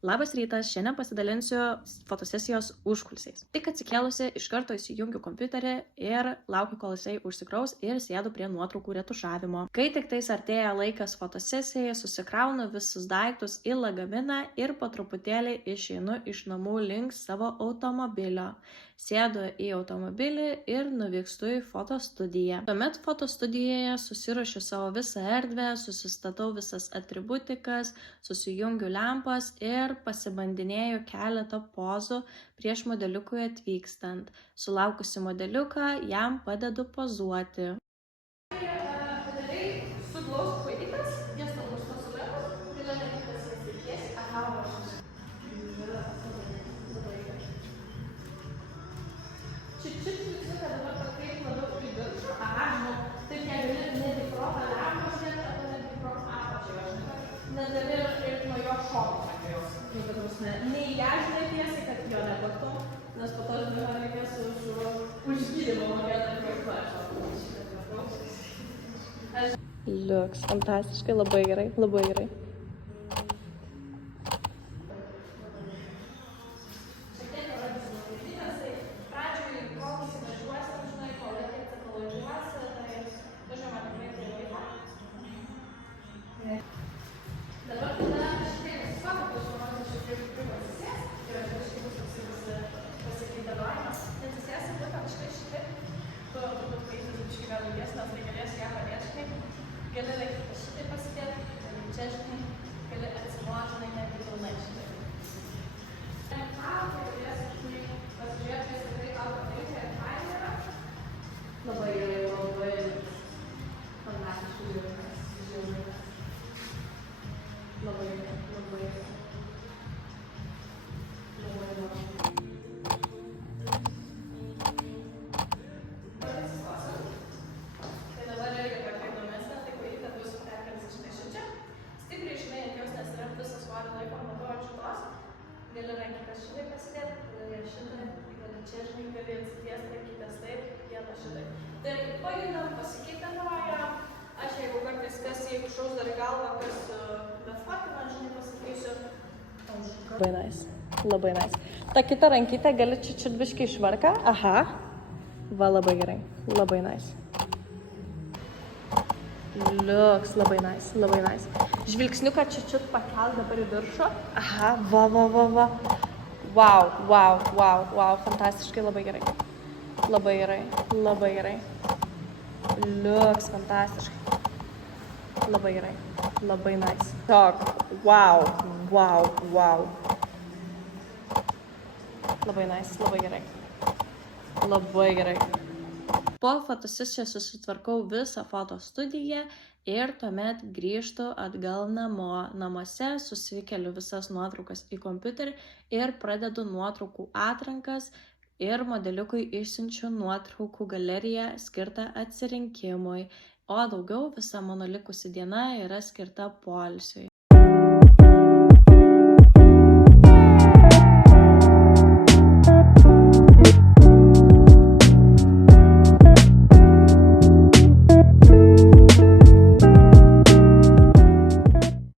Labas rytas, šiandien pasidalinsiu fotosesijos užkulisiais. Tik atsikėlusi, iš karto įsijungiu kompiuterį ir laukiu, kol jisai užsikraus ir sėdu prie nuotraukų retušavimo. Kai tik tais artėja laikas fotosesijai, susikraunu visus daiktus į lagaminą ir po truputėlį išeinu iš namų link savo automobilio. Sėdu į automobilį ir nuvykstu į fotostudiją. Tuomet fotostudijoje susiruošiu savo visą erdvę, susistatau visas atributikas, susijungiu lempas ir pasibandinėju keletą pozų prieš modeliukui atvykstant. Sulaukusi modeliuką, jam padedu pozuoti. Nei ją žinai tiesiai, kad jo nepaktum, nes po to žinai, man reikės už gydymą mokėti projektuoti. Liuks, fantastiškai, labai gerai, labai gerai. Gali laikyti šitai pasidėti, gali čia žinai, gali atsimuoti, netgi pilnai šitai. Labai gerai, labai fantastiškai žiūrėjimas. Labai gerai, labai gerai. Labai gerai. Gali rankytas šitai pasidėti, gali šitai, gali čia žinai, gali atsitiesti, rankytas taip, vieną šitai. Tai pajudam, pasikeitinojam. Aš jeigu kartais kas jeigu šaus dar į galvą, kas bet fatina, žinai, pasakysiu. Labai nice, labai nice. Ta kita rankytė gali čiut biškį išvarką. Aha. Va, labai gerai, labai nice. Liuks, labai nice, labai nice. Žvilgsniuką čiut pakelt dabar į viršų. Aha, va. Wow, fantastiškai, labai gerai. Labai gerai, labai gerai. Liuks, fantastiškai. Labai gerai, labai nice. Tok, wow. Labai nice, labai gerai. Labai gerai. Po fotosesijos susitvarkau visą fotostudiją ir tuomet grįžtu atgal namo. Namuose susikeliu visas nuotraukas į kompiuterį ir pradedu nuotraukų atrankas ir modeliukui išsiunčiu nuotraukų galeriją skirtą atsirinkimui. O daugiau visa mano likusi diena yra skirta poilsiui.